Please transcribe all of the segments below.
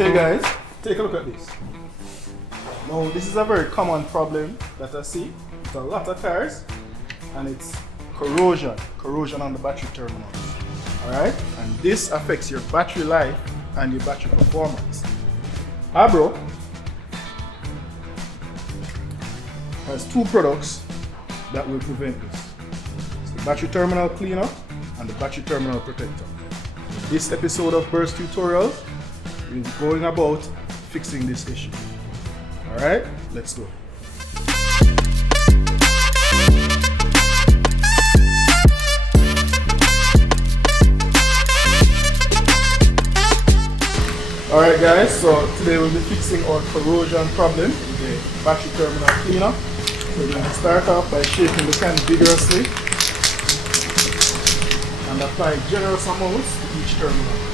Hey guys, take a look at this. Now this is a very common problem that I see with a lot of cars, and it's corrosion on the battery terminals. Alright, and this affects your battery life and your battery performance. Abro has two products that will prevent this. It's the battery terminal cleaner and the battery terminal protector. This episode of BERTS Tutorials is going about fixing this issue. Alright, let's go. Alright guys, so today we'll be fixing our corrosion problem with the battery terminal cleaner. So we're going to start off by shaking the can vigorously and apply generous amounts to each terminal.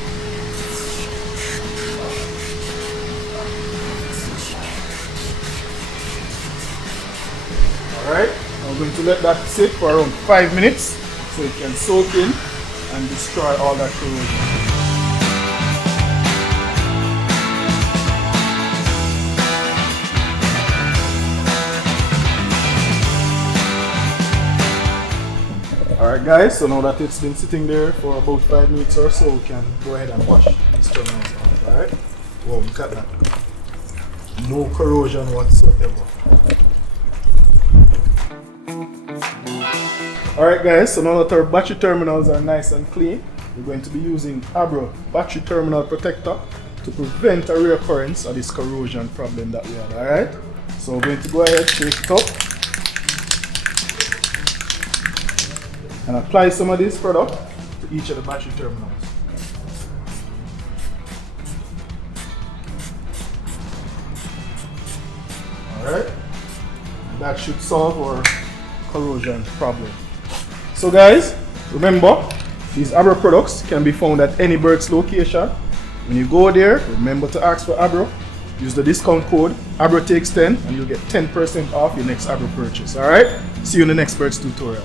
Alright, I'm going to let that sit for around 5 minutes so it can soak in and destroy all that corrosion. Alright guys, so now that it's been sitting there for about 5 minutes or so, we can go ahead and wash these terminals off. Alright? Wow, look at that. No corrosion whatsoever. Alright guys, so now that our battery terminals are nice and clean, we're going to be using Abro Battery Terminal Protector to prevent a reoccurrence of this corrosion problem that we have. Alright? So we're going to go ahead, shake it up, and apply some of this product to each of the battery terminals. Alright, that should solve our corrosion problem. So guys, remember, these Abro products can be found at any BERTS location. When you go there, remember to ask for Abro. Use the discount code ABROTAKES10 and you'll get 10% off your next Abro purchase. Alright, see you in the next BERTS tutorial.